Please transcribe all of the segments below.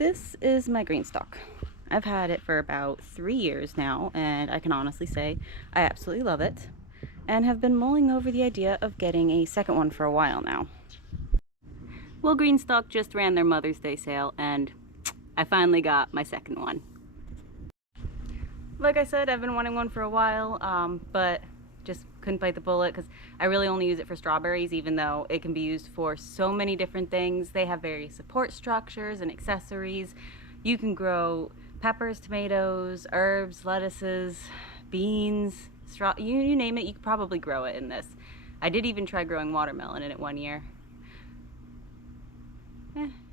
This is my Greenstalk. I've had it for about 3 years now, and I can honestly say I absolutely love it, and have been mulling over the idea of getting a second one for a while now. Well, Greenstalk just ran their Mother's Day sale, and I finally got my second one. Like I said, I've been wanting one for a while, but just couldn't bite the bullet because I really only use it for strawberries, even though it can be used for so many different things. They have various support structures and accessories. You can grow peppers, tomatoes, herbs, lettuces, beans, you name it, you could probably grow it in this. I did even try growing watermelon in it one year.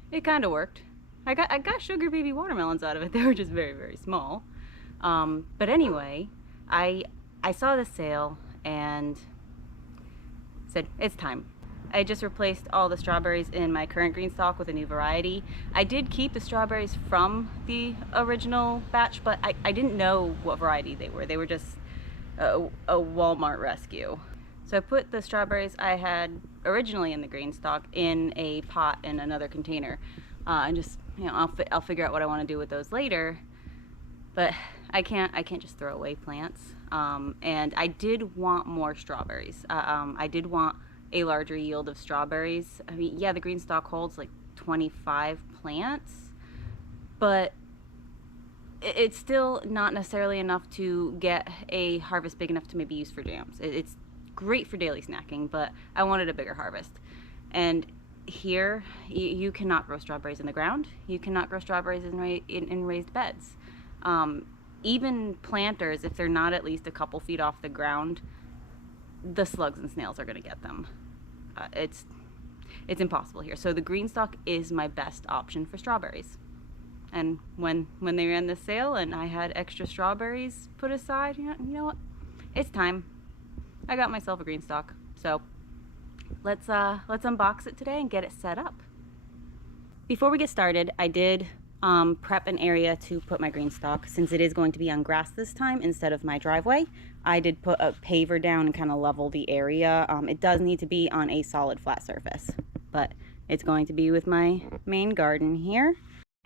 It kind of worked. I got sugar baby watermelons out of it. They were just very, very small. But anyway, I saw the sale and said, it's time. I just replaced all the strawberries in my current Greenstalk with a new variety. I did keep the strawberries from the original batch, but I didn't know what variety they were. They were just a Walmart rescue. So I put the strawberries I had originally in the Greenstalk in a pot in another container. And just, I'll figure out what I want to do with those later. But I can't just throw away plants. And I did want more strawberries. I did want a larger yield of strawberries. I mean, yeah, the Greenstalk holds like 25 plants, but it's still not necessarily enough to get a harvest big enough to maybe use for jams. It's great for daily snacking, but I wanted a bigger harvest. And here, you cannot grow strawberries in the ground. You cannot grow strawberries in raised beds. Even planters, if they're not at least a couple feet off the ground, the slugs and snails are going to get them. It's impossible here. So the Greenstalk is my best option for strawberries. And when they ran this sale and I had extra strawberries put aside, you know what? It's time. I got myself a Greenstalk. So let's unbox it today and get it set up. Before we get started, I did prep an area to put my Greenstalk. Since it is going to be on grass this time instead of my driveway, I did put a paver down and kind of level the area. It does need to be on a solid flat surface, but it's going to be with my main garden here.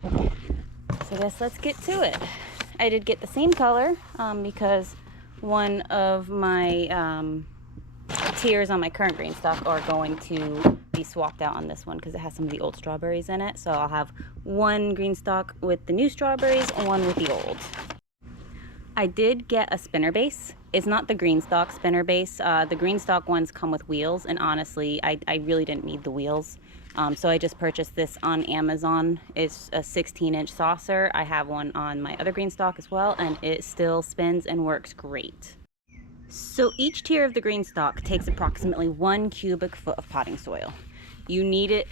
So I guess let's get to it. I did get the same color because one of my tiers on my current Greenstalk are going to be swapped out on this one because it has some of the old strawberries in it. So I'll have one Greenstalk with the new strawberries and one with the old. I did get a spinner base. It's not the Greenstalk spinner base. The Greenstalk ones come with wheels, and honestly, I really didn't need the wheels. So I just purchased this on Amazon. It's a 16-inch saucer. I have one on my other Greenstalk as well, and it still spins and works great. So each tier of the Greenstalk takes approximately 1 cubic foot of potting soil. You need it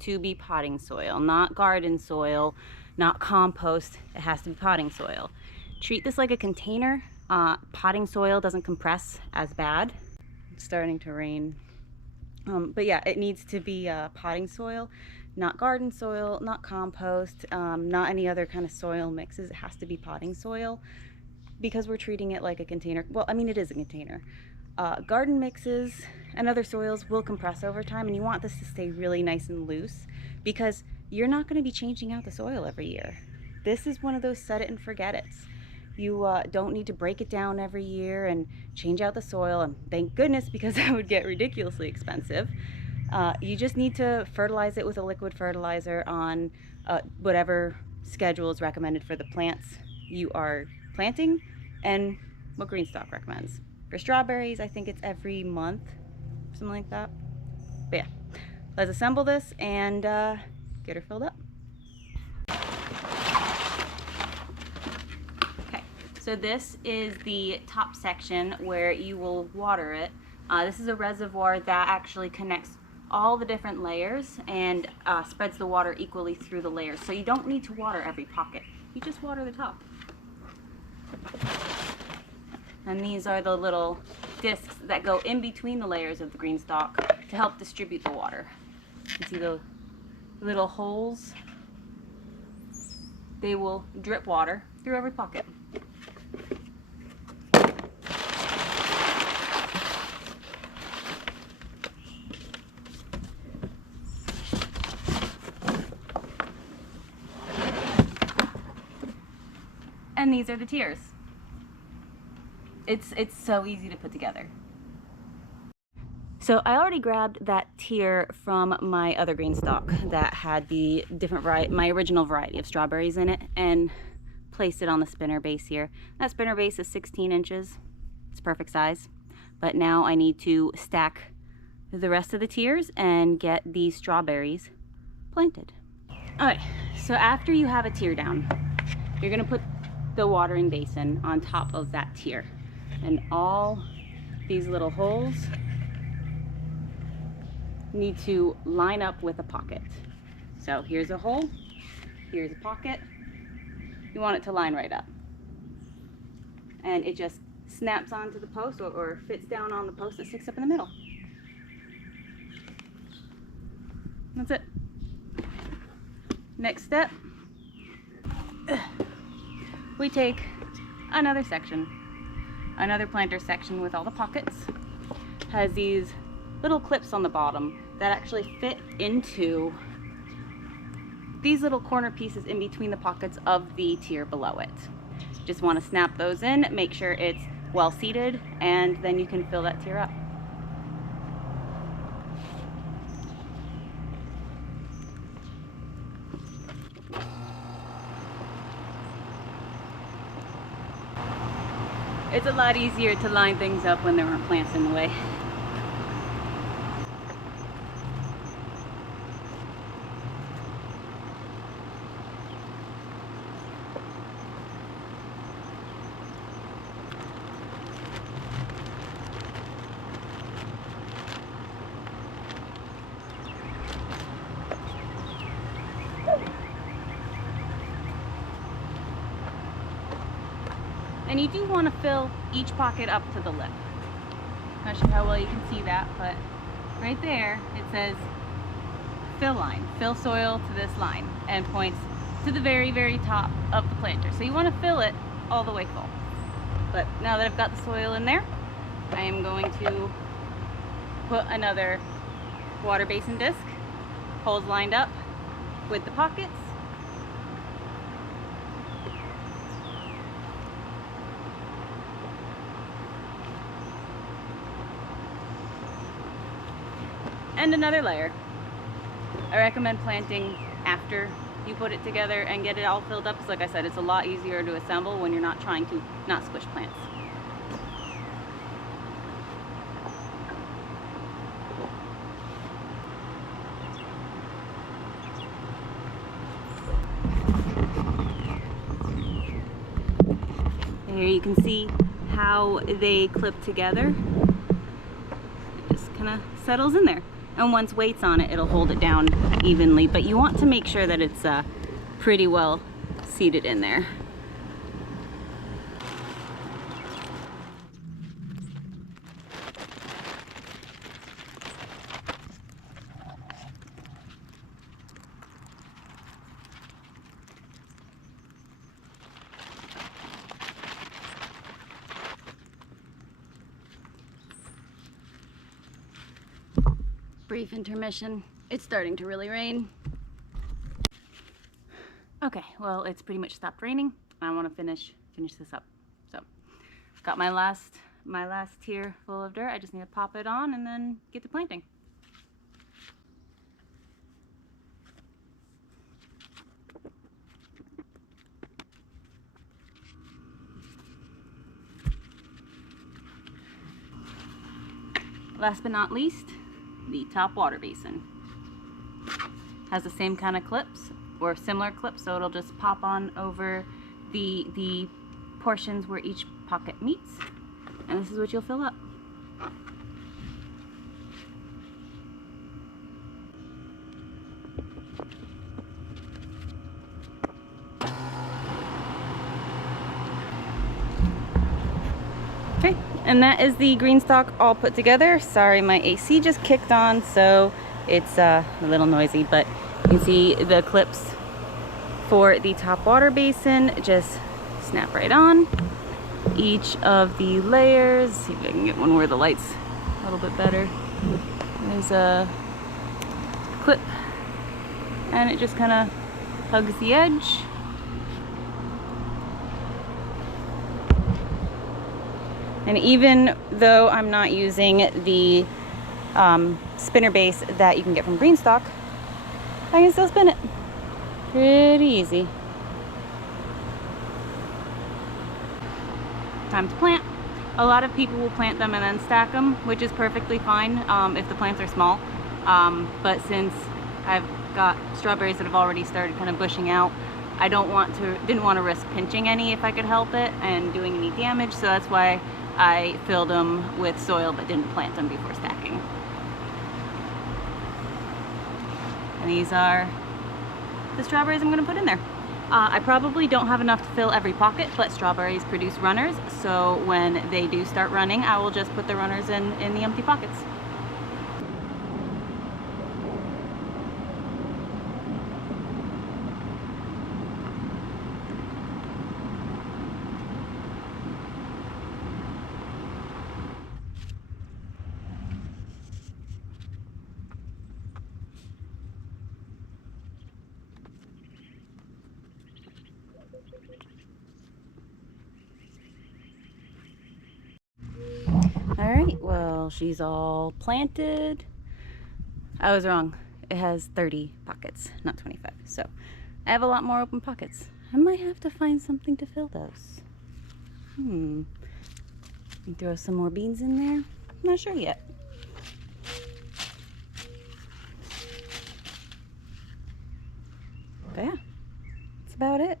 to be potting soil, not garden soil, not compost. It has to be potting soil. Treat this like a container. Potting soil doesn't compress as bad. It's starting to rain. But yeah, it needs to be potting soil, not garden soil, not compost, not any other kind of soil mixes. It has to be potting soil, because we're treating it like a container. Well, I mean, it is a container. Garden mixes and other soils will compress over time, and you want this to stay really nice and loose because you're not going to be changing out the soil every year. This is one of those set it and forget it's. You don't need to break it down every year and change out the soil, and thank goodness, because that would get ridiculously expensive. You just need to fertilize it with a liquid fertilizer on whatever schedule is recommended for the plants you are planting and what Greenstalk recommends. For strawberries, I think it's every month, something like that. But yeah, let's assemble this and get her filled up. Okay, so this is the top section where you will water it. This is a reservoir that actually connects all the different layers and spreads the water equally through the layers. So you don't need to water every pocket. You just water the top. And these are the little discs that go in between the layers of the Greenstalk to help distribute the water. You see the little holes? They will drip water through every pocket. And these are the tiers. It's so easy to put together. So I already grabbed that tier from my other Greenstalk that had the different variety, my original variety of strawberries in it, and placed it on the spinner base here. That spinner base is 16 inches. It's perfect size. But now I need to stack the rest of the tiers and get these strawberries planted. Alright, so after you have a tier down, you're gonna put the watering basin on top of that tier. And all these little holes need to line up with a pocket. So here's a hole, here's a pocket. You want it to line right up. And it just snaps onto the post or fits down on the post that sticks up in the middle. That's it. Next step, we take another section, another planter section with all the pockets. Has these little clips on the bottom that actually fit into these little corner pieces in between the pockets of the tier below it. Just want to snap those in, make sure it's well seated, and then you can fill that tier up. It's a lot easier to line things up when there aren't plants in the way. And you do want to fill each pocket up to the lip. Not sure how well you can see that, but right there it says fill line, fill soil to this line, and points to the very, very top of the planter. So you want to fill it all the way full. But now that I've got the soil in there, I am going to put another water basin disc, holes lined up with the pockets. And another layer. I recommend planting after you put it together and get it all filled up, because like I said, it's a lot easier to assemble when you're not trying to not squish plants. Here you can see how they clip together. It just kind of settles in there. And once weight's on it, it'll hold it down evenly. But you want to make sure that it's pretty well seated in there. Brief intermission. It's starting to really rain. Okay, well, it's pretty much stopped raining. I want to finish this up. So, got my last tier full of dirt. I just need to pop it on and then get to planting. Last but not least, the top water basin. Has the same kind of clips or similar clips, so it'll just pop on over the portions where each pocket meets, and this is what you'll fill up. Okay, and that is the Greenstalk all put together. Sorry, my AC just kicked on, so it's a little noisy, but you can see the clips for the top water basin just snap right on. Each of the layers, see if I can get one where the light's a little bit better. There's a clip, and it just kind of hugs the edge. And even though I'm not using the spinner base that you can get from Greenstalk, I can still spin it pretty easy. Time to plant. A lot of people will plant them and then stack them, which is perfectly fine if the plants are small. But since I've got strawberries that have already started kind of bushing out, I didn't want to risk pinching any if I could help it and doing any damage, so that's why I filled them with soil but didn't plant them before stacking. And these are the strawberries I'm going to put in there. I probably don't have enough to fill every pocket, but strawberries produce runners, so when they do start running, I will just put the runners in the empty pockets. Alright, well, she's all planted. I was wrong. It has 30 pockets, not 25. So I have a lot more open pockets. I might have to find something to fill those. Throw some more beans in there. I'm not sure yet. But yeah, that's about it.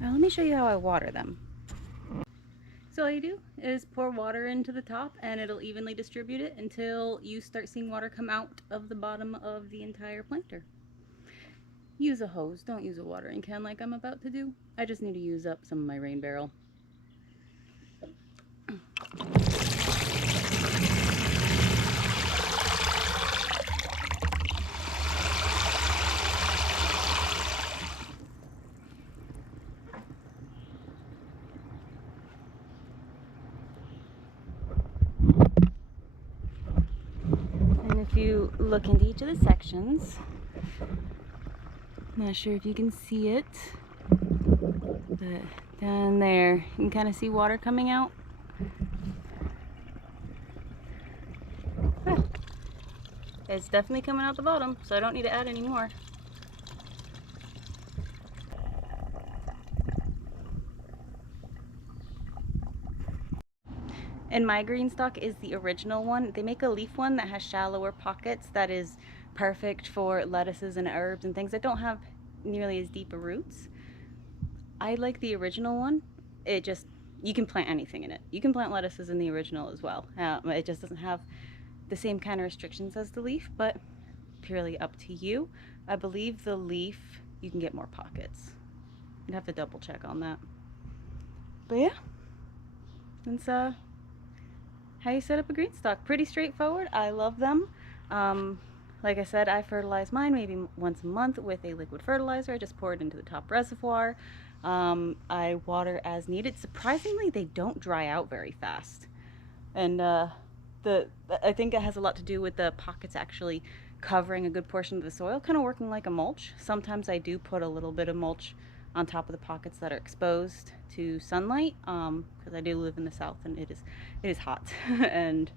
Now let me show you how I water them. So all you do is pour water into the top and it'll evenly distribute it until you start seeing water come out of the bottom of the entire planter. Use a hose, don't use a watering can like I'm about to do. I just need to use up some of my rain barrel. And if you look into each of the sections, I'm not sure if you can see it, but down there you can kind of see water coming out. Yeah. It's definitely coming out the bottom, so I don't need to add any more. And my Greenstalk is the original one. They make a leaf one that has shallower pockets that is perfect for lettuces and herbs and things that don't have nearly as deep roots. I like the original one. It just, you can plant anything in it. You can plant lettuces in the original as well. It just doesn't have the same kind of restrictions as the leaf, but purely up to you. I believe the leaf, you can get more pockets. You'd have to double check on that. But yeah, that's how you set up a Greenstalk. Pretty straightforward. I love them. Like I said, I fertilize mine maybe once a month with a liquid fertilizer. I just pour it into the top reservoir. I water as needed. Surprisingly, they don't dry out very fast. And I think it has a lot to do with the pockets actually covering a good portion of the soil, kind of working like a mulch. Sometimes I do put a little bit of mulch on top of the pockets that are exposed to sunlight, because I do live in the south and it is hot and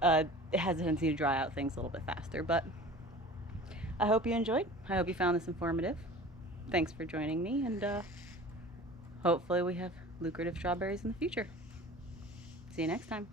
it has a tendency to dry out things a little bit faster. But I hope you enjoyed. I hope you found this informative. Thanks for joining me, and hopefully we have lucrative strawberries in the future. See you next time.